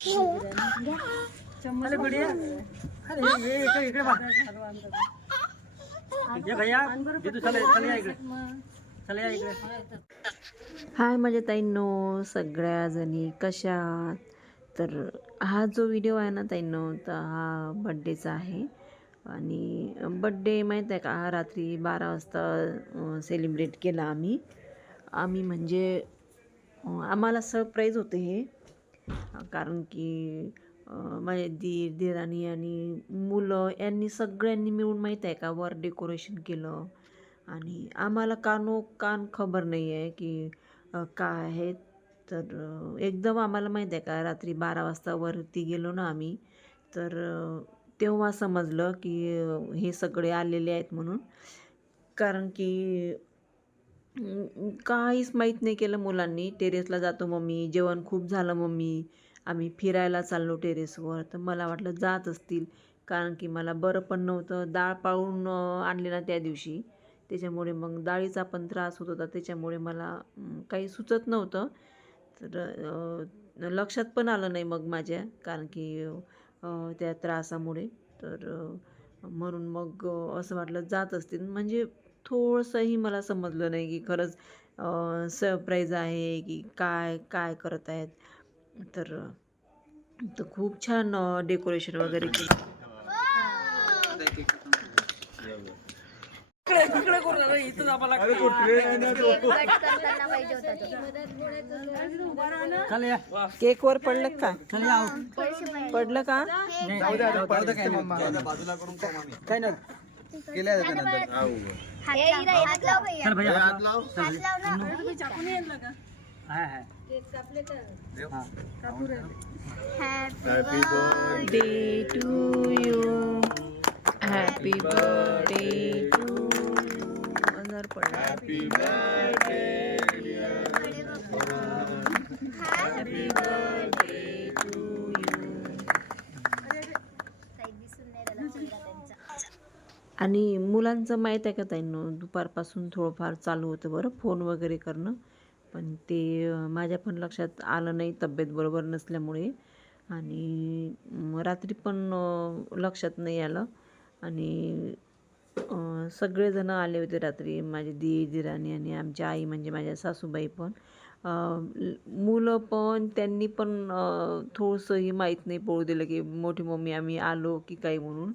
अरे बढ़िया. अरे इकडे बघ. ये भैया जितू चल या इकडे. चल या इकडे. हाय माझ्या ताईंनो, सगळ्या जणी कशा आहात? तर हा जो व्हिडिओ आहे ना ताईंनो, तर हा बड्डेचा आहे. आणि बड्डे माहीत आहे का, हा रात्री 12 वाजता सेलिब्रेट केला आम्ही म्हणजे आम्हाला सरप्राईज होते हे. कारण की माझे दीर दिराणी आणि मुलं यांनी सगळ्यांनी मिळून माहीत आहे का वर डेकोरेशन केलं. आणि आम्हाला कान खबर नाही आहे की काय आहे. तर एकदम आम्हाला माहीत आहे का रात्री 12 वाजता वरती गेलो ना आम्ही, तर तेव्हा समजलं की हे सगळे आलेले आहेत म्हणून. कारण की काहीच माहीत नाही केलं मुलांनी. टेरेसला जातो मम्मी, जेवण खूप झालं मम्मी, आम्ही फिरायला चाललो टेरेसवर. तर मला वाटलं जात असतील, कारण की मला बरं पण नव्हतं. डाळ पाळून आणली ना त्या दिवशी, त्याच्यामुळे मग डाळीचा पण त्रास होत होता, त्याच्यामुळे मला काही सुचत नव्हतं. तर लक्षात पण आलं नाही मग माझ्या, कारण की त्या त्रासामुळे. तर म्हणून मग असं वाटलं जात असतील. म्हणजे थोडंसंही मला समजलं नाही की खरंच सरप्राईज आहे की काय काय करत आहेत. तर खूप छान डेकोरेशन वगैरे केलं. इकडे कोण आहे? इथं आम्हाला चल या. केक वर पडलं का? चल या. पडलं का? काय नाही. चल भैया हात लाव. Hi hi. Happy birthday to you, happy birthday to अंदर पडला. Happy birthday, happy birthday to you. आणि मुलांचं माहीत आहे का ताईंनो, दुपारपासून थोडंफार चालू होतं बरं फोन वगैरे करणं. पण ते माझ्या पण लक्षात आलं नाही तब्येत बरोबर नसल्यामुळे. आणि रात्री पण लक्षात नाही आलं. आणि सगळेजण आले होते रात्री, माझे दीर दिराणी आणि आमची आई म्हणजे माझ्या सासूबाई पण. मुलं पण त्यांनी पण थोडंसंही माहीत नाही पडू दिलं की मोठी मम्मी आम्ही आलो की काही म्हणून.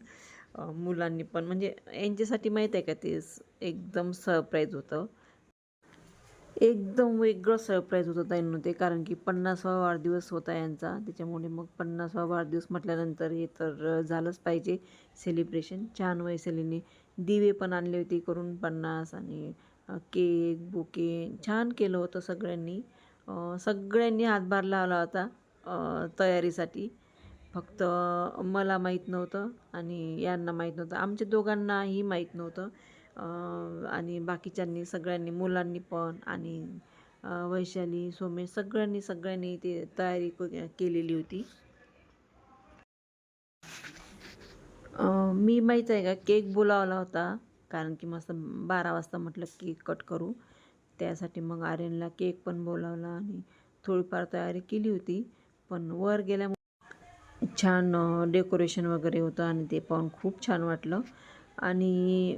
मुलांनी पण म्हणजे यांच्यासाठी माहीत आहे का ते एकदम सरप्राईज होतं. एकदम वेगळं सरप्राईज होतं त्यांना ते, कारण की 50वा वाढदिवस होता यांचा. त्याच्यामुळे मग 50वा वाढदिवस म्हटल्यानंतर हे तर झालंच पाहिजे सेलिब्रेशन. छान वैशालीने दिवे पण आणले होते करून 50, आणि केक बुके छान केलं होतं सगळ्यांनी. सगळ्यांनी हातभार लावला होता तयारीसाठी. फक्त मला माहीत नव्हतं आणि यांना माहीत नव्हतं, आमच्या दोघांनाही माहीत नव्हतं. आणि बाकीच्यांनी सगळ्यांनी, मुलांनी पण आणि वैशाली सोमेश सगळ्यांनी ते तयारी केलेली होती. मी माहीत आहे का केक बोलावला होता, कारण की मस्त 12 वाजता म्हटलं केक कट करू. त्यासाठी मग आर्यनला केक पण बोलावला आणि थोडीफार तयारी केली होती. पण वर गेल्यामुळे छान डेकोरेशन वगैरे होतं आणि ते पाहून खूप छान वाटलं. आणि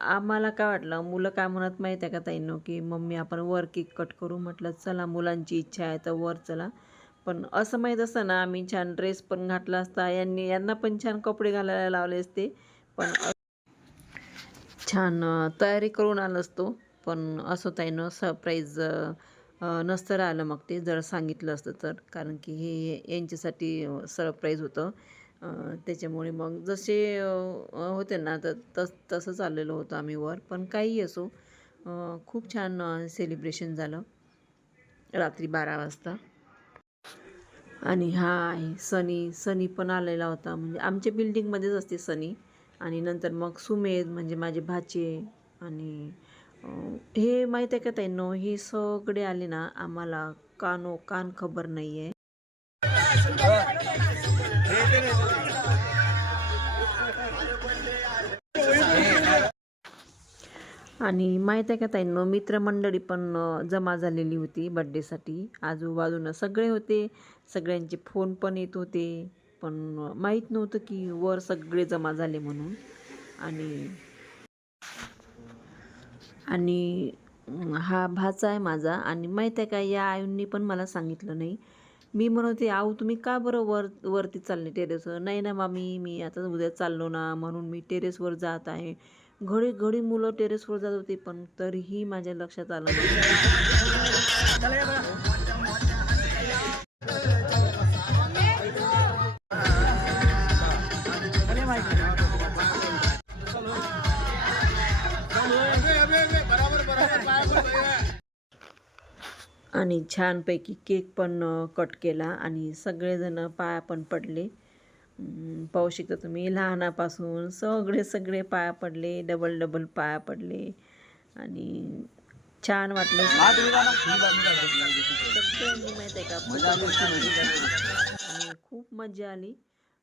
आम्हाला काय वाटलं, मुलं काय म्हणत माहीत आहे का ताईंनो, की मम्मी आपण वर केक कट करू. म्हटलं चला, मुलांची इच्छा आहे तर वर चला. पण असं माहीत असतं ना, आम्ही छान ड्रेस पण घातला असता, यांना पण छान कपडे घालायला लावले असते. पण छान तयारी करून आलो असतो. पण असं ताईंनो सरप्राईज नसतं राहिलं मग ते, जर सांगितलं असतं तर. कारण की हे यांच्यासाठी सरप्राईज होतं. त्याच्यामुळे मग जसे होते ना तर तसंच आलेलं होतं आम्ही वर. पण काही असो, खूप छान सेलिब्रेशन झालं रात्री 12 वाजता. आणि हा आहे सनी पण आलेला होता. म्हणजे आमच्या बिल्डिंगमध्येच असते सनी. आणि नंतर मग सुमेध म्हणजे माझे भाचे. आणि हे माहीत आहे का ताईंनो, हे सगळे आले ना, आम्हाला कान खबर नाही आहे. आणि माहीत आहे का ताईंनो, मित्रमंडळी पण जमा झालेली होती बड्डेसाठी. आजूबाजूनं सगळे होते, सगळ्यांचे फोन पण येत होते, पण माहीत नव्हतं की वर सगळे जमा झाले म्हणून. आणि आणि हा भाचा आहे माझा. आणि माहीत आहे का, या आईंनी पण मला सांगितलं नाही. मी म्हणत होते, आऊ तुम्ही का बरं वरती चालले टेरेसवर? नाही ना मामी, मी आता उद्या चाललो ना, म्हणून मी टेरेसवर जात आहे. घडी घडी मुलं टेरेसवर जात होती, पण तरीही माझ्या लक्षात आलं नाही. चला या बघा. चला माहिती. आणि छानपैकी केक पण कट केला आणि सगळेजण पाया पण पडले. पाहू शकता तुम्ही, लहानापासून सगळे पाया पडले, डबल पाया पडले. आणि छान वाटलं. सगळ्यांनी माहीत आहे का, आणि खूप मजा आली.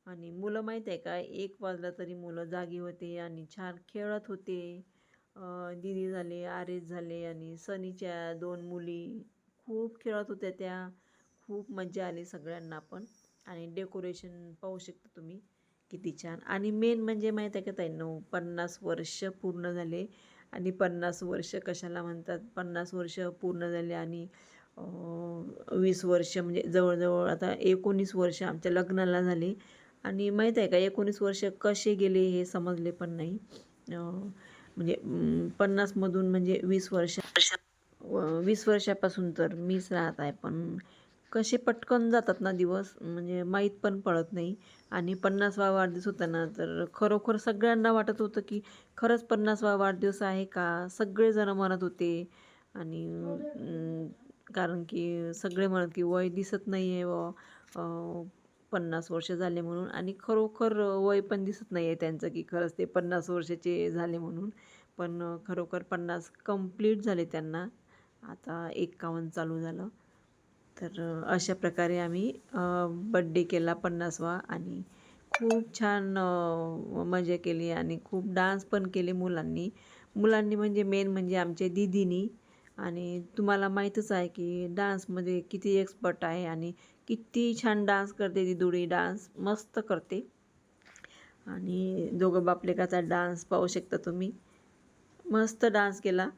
आणि मुलं माहीत आहे का, 1 वाजला तरी मुलं जागी होते आणि छान खेळत होते. दीदी झाले, आरेश झाले आणि सनीच्या 2 मुली खूप खेळत होत्या त्या. खूप मजा आली सगळ्यांना पण. आणि डेकोरेशन पाहू शकता तुम्ही किती छान. आणि मेन म्हणजे माहीत आहे का ताईंनो, 50 वर्ष पूर्ण झाले. आणि 50 वर्ष कशाला म्हणतात, 50 वर्ष पूर्ण झाले आणि 20 वर्ष म्हणजे जवळजवळ आता 19 वर्ष आमच्या लग्नाला झाले. आणि माहीत आहे का, 19 वर्ष कसे गेले हे समजले पण नाही. म्हणजे 50मधून म्हणजे 20 वर्षापासून तर मीच राहत आहे, पण कसे पटकन जातात ना दिवस, म्हणजे माहीत पण पडत नाही. आणि 50वा वाढदिवस होता ना, तर खरोखर सगळ्यांना वाटत होतं की खरंच 50वा वाढदिवस आहे का, सगळेजण म्हणत होते. आणि कारण की सगळे म्हणत की वय दिसत नाही आहे व 50 वर्ष झाले म्हणून. आणि खरोखर वय पण दिसत नाही आहे त्यांचं की खरंच ते 50 वर्षाचे झाले म्हणून. पण खरोखर 50 कंप्लीट झाले त्यांना. आता 51 चालू झालं. तर अशा प्रकारे आम्ही बड्डे केला 50वा. आणि खूप छान मजा केली आणि खूप डान्स पण केले मुलांनी म्हणजे मेन म्हणजे आमच्या दीदीनी. आणि तुम्हाला माहीतच आहे की डान्समध्ये किती एक्सपर्ट आहे आणि किती छान डान्स करते दीदुडी. डान्स मस्त करते. आणि दोघं बापलेकाचा डान्स पाहू शकता तुम्ही, मस्त डान्स केला.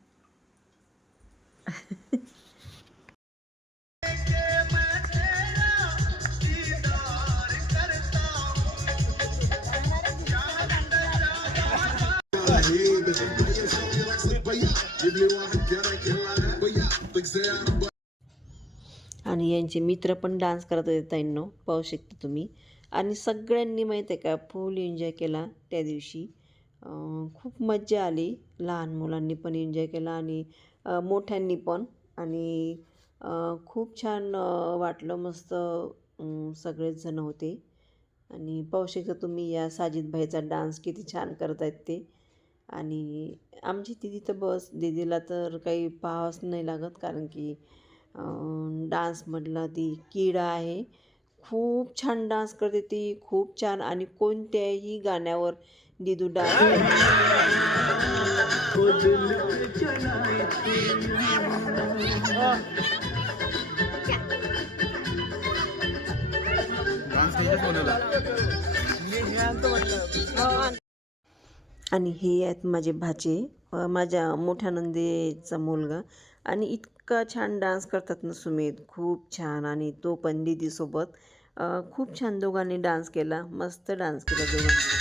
आणि यांचे मित्र पण डान्स करत होते ताईंनो, पाहू शकता तुम्ही. आणि सगळ्यांनी माहीत आहे का, फुल एन्जॉय केला त्या दिवशी. खूप मजा आली. लहान मुलांनी पण एन्जॉय केला आणि मोठ्यांनी पण. आणि खूप छान वाटलं, मस्त सगळेच जण होते. आणि पाहू शकता तुम्ही या साजिद भाईचा डान्स किती छान करत आहेत ते. आणि आमची दीदी तर बस, दीदीला तर काही पाहावंच नाही लागत, कारण की डान्समधला ती किडा आहे. खूप छान डान्स करते ती, खूप छान. आणि कोणत्याही गाण्यावर दीदू डान्स आणि हे आहेत माझे भाचे, माझ्या मोठ्या नंदेचा मुलगा. आणि इतका छान डान्स करतात ना सुमित, खूप छान. आणि तो पण दीदीसोबत खूप छान दोघांनी डान्स केला, मस्त डान्स केला दोघांनी.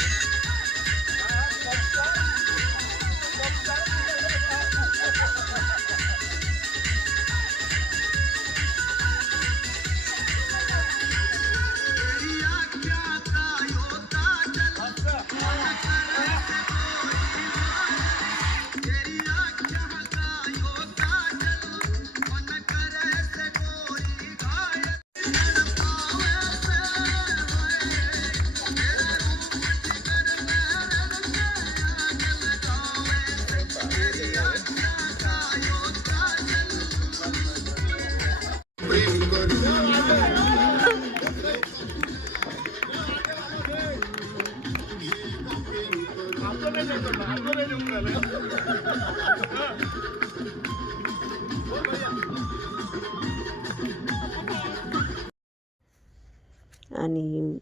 आणि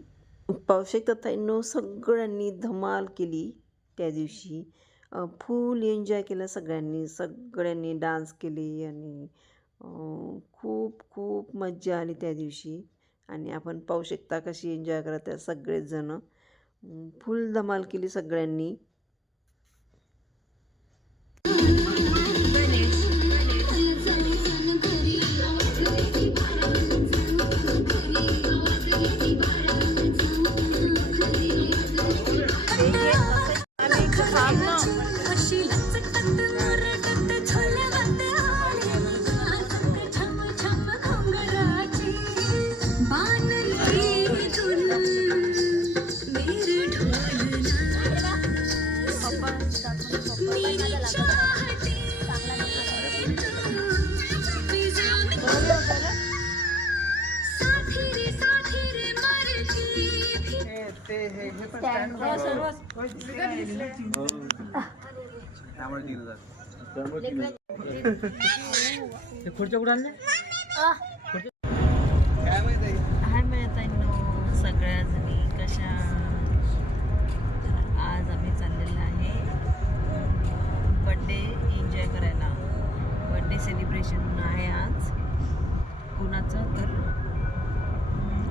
पाहू शकता ताईंनो, सगळ्यांनी धमाल केली त्या दिवशी. फुल एन्जॉय केलं सगळ्यांनी डान्स केली आणि खूप खूप मज्जा आली त्या दिवशी. आणि आपण पाहू शकता कशी एन्जॉय करत आहे सगळेच जण. फुल धमाल केली सगळ्यांनी. खुर्च्या कुठं आणल्या? हाय ताईंनो, सगळ्या जणी कशा. तर आज आम्ही चाललेलो आहे बड्डे एन्जॉय करायला. बड्डे सेलिब्रेशन आहे आज. कुणाचं तर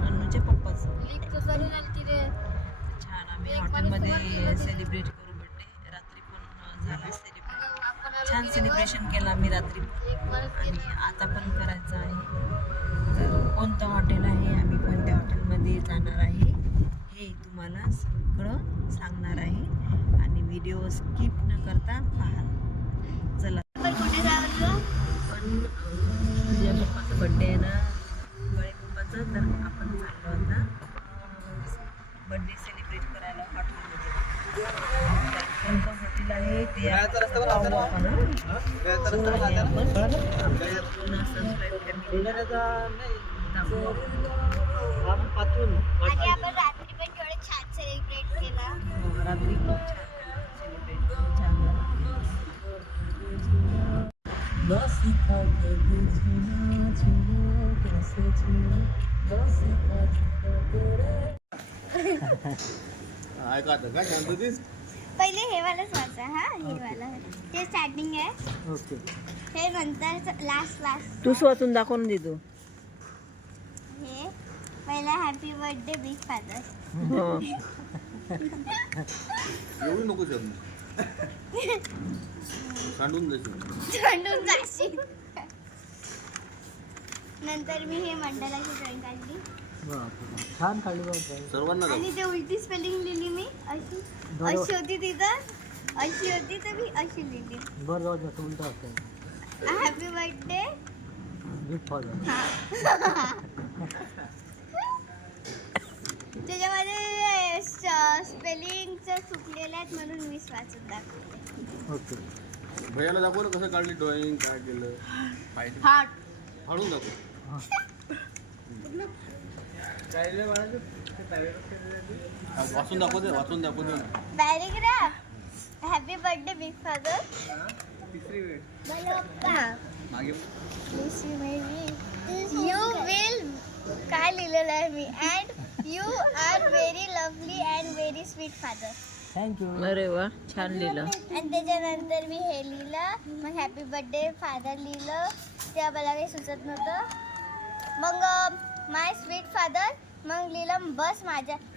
अन्नूच्या पप्पाचं. छान आम्ही हॉटेलमध्ये सेलिब्रेट करू बड्डे. रात्री पण झाला सेलिब्रेट, छान सेलिब्रेशन केलं आम्ही रात्री आणि आता पण करायचं आहे. तर कोणतं हॉटेल आहे, आम्ही कोणत्या हॉटेलमध्ये जाणार आहे हे तुम्हाला सगळं सांगणार आहे आणि व्हिडिओ स्किप न करता पाहा. चला, पण तुझ्या पप्पाचा बड्डे आहे ना, गळे पप्पाचं, तर आपण चाललो आता बड्डे सेलिब्रेट करायला हॉटेलमध्ये. कोणतं हॉटेल आहे ते सबस्क्राईब आणि आपण रात्री पण थोडं छान सेलिब्रेट केला. रात्री खूप छान सेलिब्रेट छान. पहिले हे वालाच वाचा. हा, हे वाला ते स्टार्टिंग आहे. ओके. हे नंतर लास्ट तूच वाचून दाखव ना दीदू. हे पहिला हॅपी बर्थडे बिग फादर. एवढी नको सांडून जाशील. नंतर मी हे मंडलाची ड्रॉइंग काढली. छान काढली बघ. सर्वांना आणि ते उलटी स्पेलिंग लिहिली मी. अशी होती तिथं, अशी होती तर मी अशी लिहिली. बरं जाऊ दे, उलट असतं. Happy birthday big father. त्याच्यामध्ये स्पेलिंगचं चुकलेलं आहेत म्हणून मी वाचून दाखवते. ओके. भैयाला दाखव ना कसं काढली ड्रॉइंग, काय केलं, हार्ट. फाडून दाखव. वाचून दाखव दे, वाचून दाखव दे. Paragraph happy birthday big father. मागे यू विल काय लिहिलेलं आहे मी. And you are very lovely and very sweet father. Thank you. अरे वा, छान लिहिलं. आणि त्याच्यानंतर मी हे लिहिलं. मग हॅपी बर्थडे फादर लिहिलं. तेव्हा मला काही सुचत नव्हतं. मग माय स्वीट फादर. मग लिहिलं बस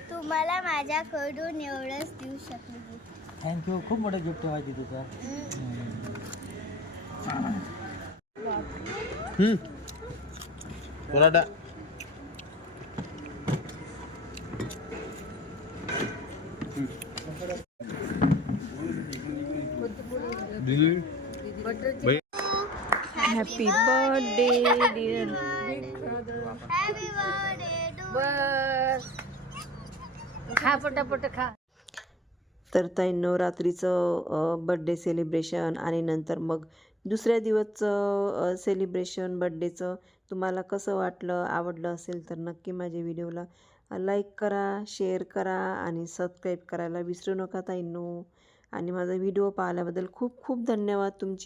तुम्हाला माझ्याकडून एवढंच देऊ शकले. थँक्यू. खूप मोठं गिफ्ट ठेवायची तुझं. Paratha. Happy birthday dear. Happy birthday to. खा पटापट खा. तर ताईंनो, रात्रीचं बड्डे सेलिब्रेशन आणि नंतर मग दुसऱ्या दिवसचं सेलिब्रेशन बड्डेचं तुम्हाला कसं वाटलं, आवडलं असेल तर नक्की माझ्या व्हिडिओला लाईक करा, शेअर करा आणि सबस्क्राईब करायला विसरू नका ताईंनो. आणि माझा व्हिडिओ पाहिल्याबद्दल खूप खूप धन्यवाद तुमचे.